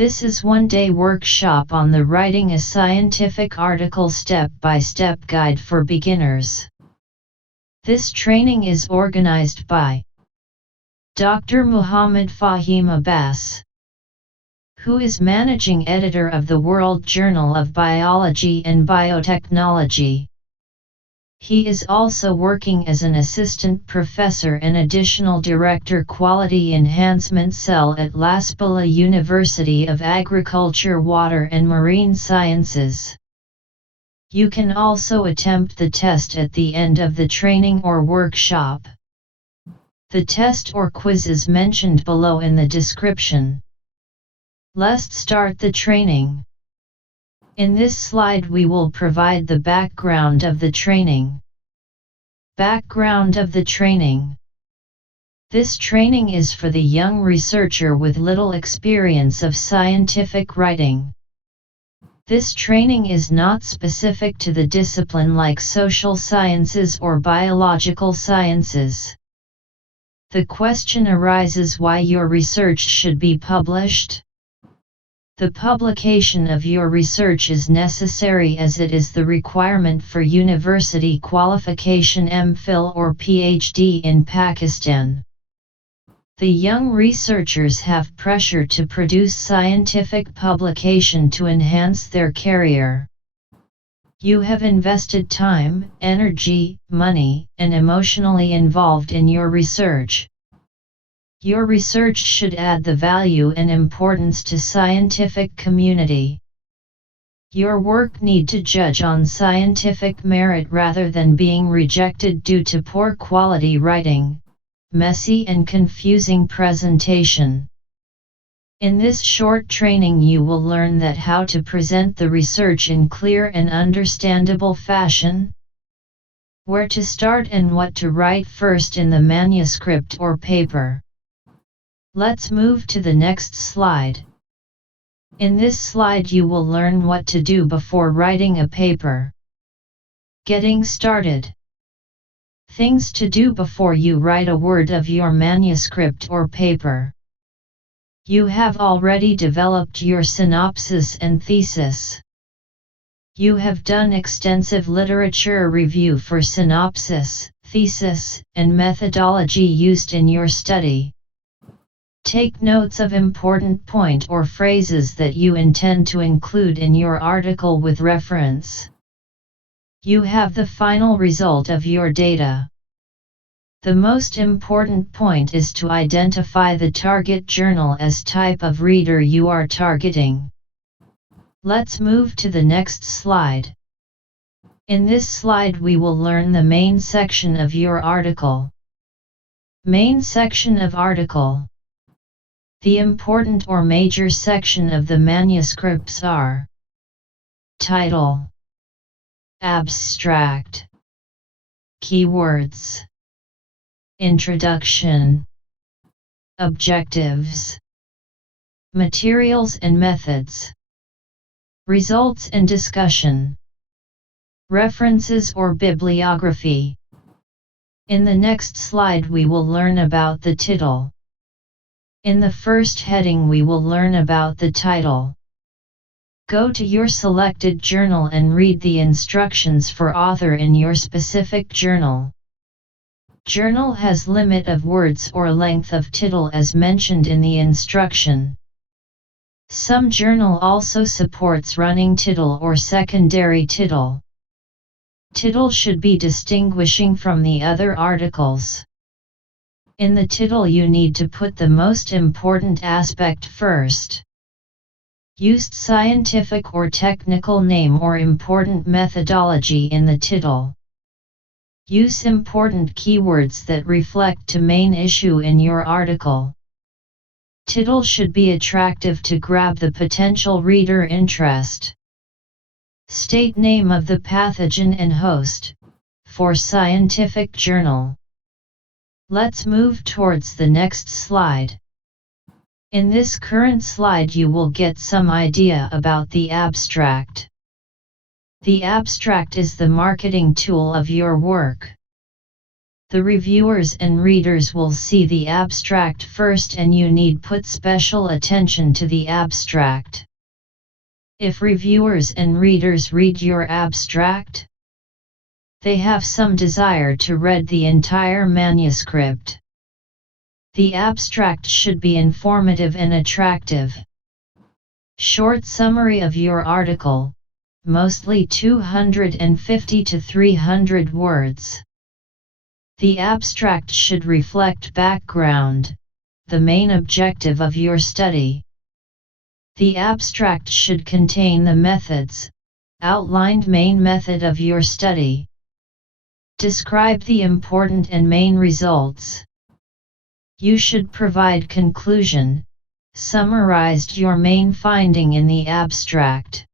This is one-day workshop on the writing a scientific article step-by-step guide for beginners. This training is organized by Dr. Muhammad Fahim Abbas, who is managing editor of the World Journal of Biology and Biotechnology. He is also working as an assistant professor and additional director Quality Enhancement Cell at Lasbela University of Agriculture, Water and Marine Sciences. You can also attempt the test at the end of the training or workshop. The test or quiz is mentioned below in the description. Let's start the training. In this slide we will provide the background of the training. Background of the training. This training is for the young researcher with little experience of scientific writing. This training is not specific to the discipline like social sciences or biological sciences. The question arises why your research should be published. The publication of your research is necessary as it is the requirement for university qualification MPhil or PhD in Pakistan. The young researchers have pressure to produce scientific publication to enhance their career. You have invested time, energy, money, and emotionally involved in your research. Your research should add the value and importance to scientific community. Your work need to judge on scientific merit rather than being rejected due to poor quality writing, messy and confusing presentation. In this short training you will learn that how to present the research in clear and understandable fashion, where to start and what to write first in the manuscript or paper. Let's move to the next slide. In this slide you will learn what to do before writing a paper. Getting started. Things to do before you write a word of your manuscript or paper. You have already developed your synopsis and thesis. You have done extensive literature review for synopsis, thesis, and methodology used in your study. Take notes of important point or phrases that you intend to include in your article with reference. You have the final result of your data. The most important point is to identify the target journal as type of reader you are targeting. Let's move to the next slide. In this slide we will learn the main section of your article. Main section of article. The important or major section of the manuscripts are title, abstract, keywords, introduction, objectives, materials and methods, results and discussion, references or bibliography. In the next slide we will learn about the title. In the first heading we will learn about the title. Go to your selected journal and read the instructions for author in your specific journal. Journal has limit of words or length of title as mentioned in the instruction. Some journal also supports running title or secondary title. Title should be distinguishing from the other articles. In the title you need to put the most important aspect first. Used scientific or technical name or important methodology in the title. Use important keywords that reflect to main issue in your article. Title should be attractive to grab the potential reader interest. State name of the pathogen and host, for scientific journal. Let's move towards the next slide. In this current slide you will get some idea about the abstract. The abstract is the marketing tool of your work. The reviewers and readers will see the abstract first, and you need put special attention to the abstract. If reviewers and readers read your abstract, they have some desire to read the entire manuscript. The abstract should be informative and attractive. Short summary of your article, mostly 250 to 300 words. The abstract should reflect background, the main objective of your study. The abstract should contain the methods, outlined main method of your study. Describe the important and main results. You should provide conclusion, summarized your main finding in the abstract.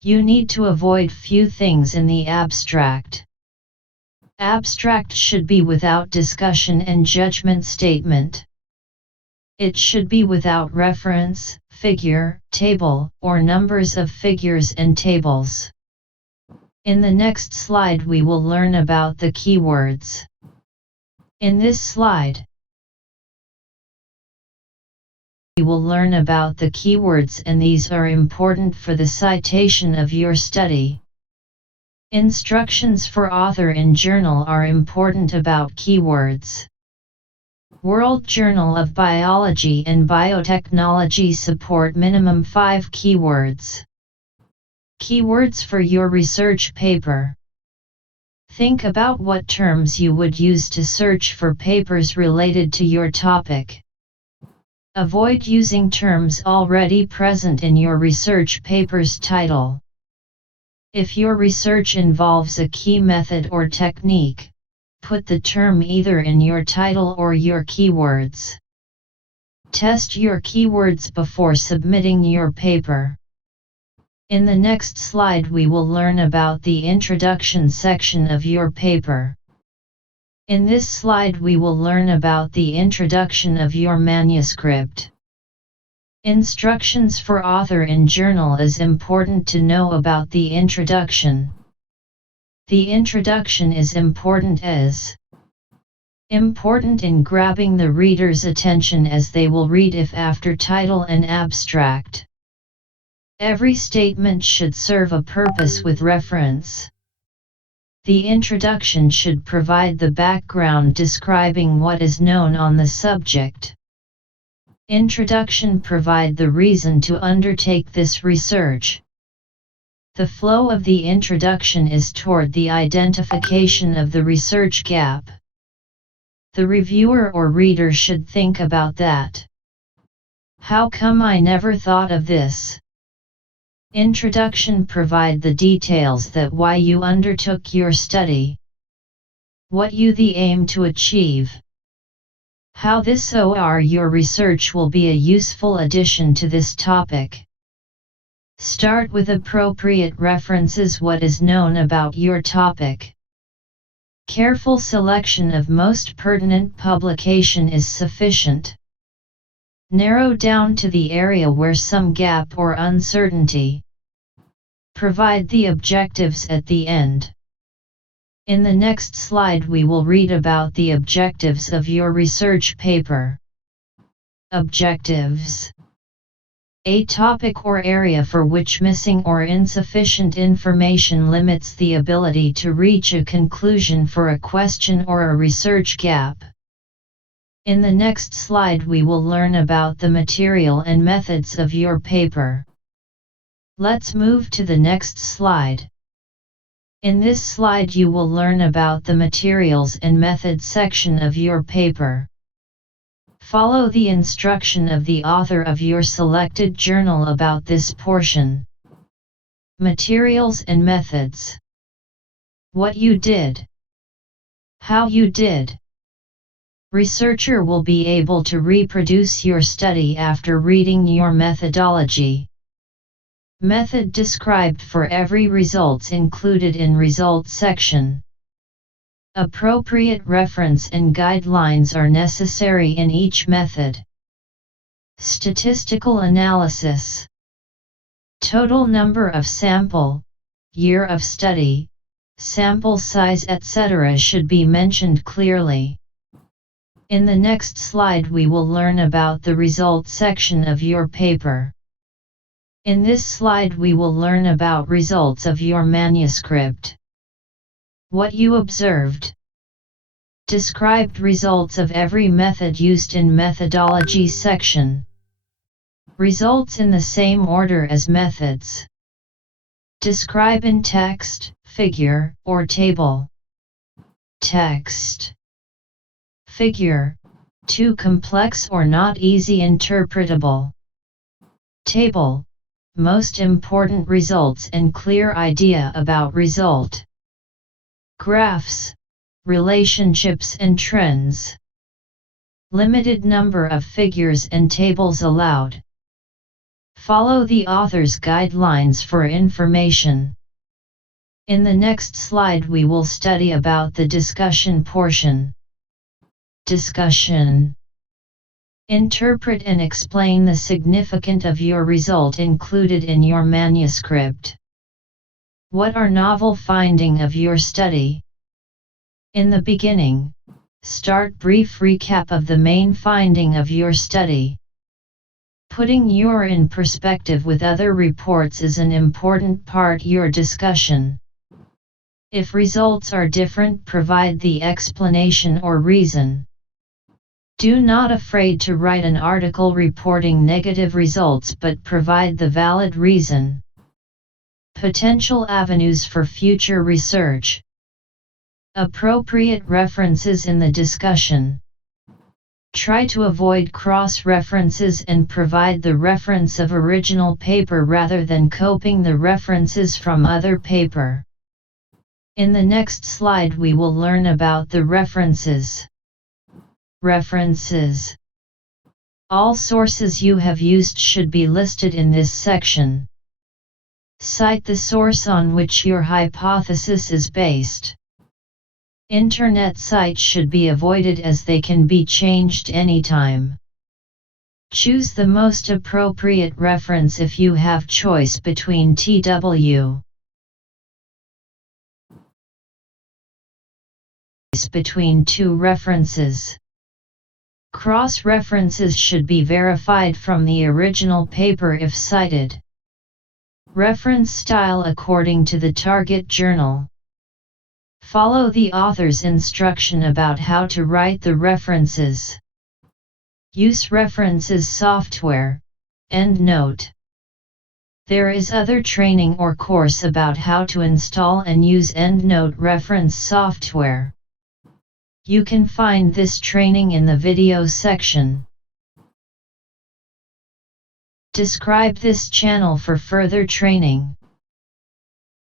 You need to avoid few things in the abstract. Abstract should be without discussion and judgment statement. It should be without reference, figure, table, or numbers of figures and tables. In the next slide we will learn about the keywords. In this slide, we will learn about the keywords, and these are important for the citation of your study. Instructions for author in journal are important about keywords. World Journal of Biology and Biotechnology support minimum 5 keywords. Keywords for your research paper. Think about what terms you would use to search for papers related to your topic. Avoid using terms already present in your research paper's title. If your research involves a key method or technique, put the term either in your title or your keywords. Test your keywords before submitting your paper. In the next slide we will learn about the introduction section of your paper. In this slide we will learn about the introduction of your manuscript. Instructions for author in journal is important to know about the introduction. The introduction is important in grabbing the reader's attention as they will read if after title and abstract. Every statement should serve a purpose with reference. The introduction should provide the background describing what is known on the subject. Introduction provide the reason to undertake this research. The flow of the introduction is toward the identification of the research gap. The reviewer or reader should think about that. How come I never thought of this? Introduction provide the details that why you undertook your study. What you the aim to achieve. How this or your research will be a useful addition to this topic. Start with appropriate references. What is known about your topic. Careful selection of most pertinent publication is sufficient. Narrow down to the area where some gap or uncertainty. Provide the objectives at the end. In the next slide we will read about the objectives of your research paper. Objectives. A topic or area for which missing or insufficient information limits the ability to reach a conclusion for a question or a research gap. In the next slide we will learn about the material and methods of your paper. Let's move to the next slide. In this slide you will learn about the materials and methods section of your paper. Follow the instruction of the author of your selected journal about this portion. Materials and methods. What you did. How you did. Researcher will be able to reproduce your study after reading your methodology. Method described for every results included in results section. Appropriate reference and guidelines are necessary in each method. Statistical analysis. Total number of sample, year of study, sample size, etc. should be mentioned clearly. In the next slide we will learn about the results section of your paper. In this slide we will learn about results of your manuscript. What you observed. Described results of every method used in methodology section. Results in the same order as methods. Describe in text, figure, or table. Text. Figure, too complex or not easy interpretable. Table, most important results and clear idea about result. Graphs, relationships and trends. Limited number of figures and tables allowed. Follow the author's guidelines for information. In the next slide we will study about the discussion portion. Discussion. Interpret and explain the significance of your result included in your manuscript. What are novel findings of your study? In the beginning, start brief recap of the main finding of your study. Putting your in perspective with other reports is an important part your discussion. If results are different, provide the explanation or reason. Do not afraid to write an article reporting negative results but provide the valid reason. Potential avenues for future research. Appropriate references in the discussion. Try to avoid cross-references and provide the reference of original paper rather than copying the references from other paper. In the next slide we will learn about the references. References. All sources you have used should be listed in this section. Cite the source on which your hypothesis is based. Internet sites should be avoided as they can be changed anytime. Choose the most appropriate reference if you have choice between TW. Between two references. Cross-references should be verified from the original paper if cited. Reference style according to the target journal. Follow the author's instruction about how to write the references. Use references software, EndNote. There is other training or course about how to install and use EndNote reference software. You can find this training in the video section. Describe this channel for further training.